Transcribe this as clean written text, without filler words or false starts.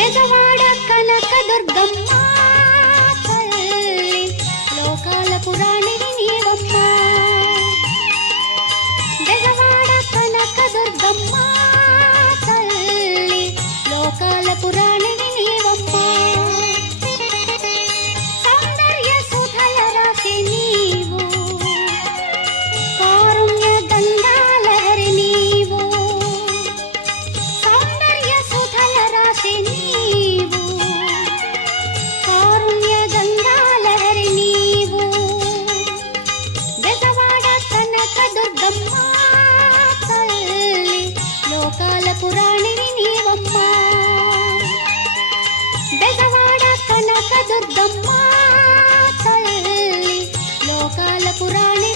బెజవాడ కనకదుర్గమ్మ తల్లి లోకాల పురాణివి నీవమ్మ. బెజవాడ కనకదుర్గమ్మ తల్లి లోకాల పురాణివి నీవమ్మ. సౌందర్య సుధల రాశి నీవు, కారుణ్య గంగాలహరి నీవు. సౌందర్య సుధల రాశి నీవు, కారుణ్య గంగాలహరి నీవు. బెజవాడ కనకదుర్గమ్మ తల్లి లోకాల పురాణివి నీవమ్మ. బెజవాడ కనకదుర్గమ్మ తల్లి లోకాల పురాణి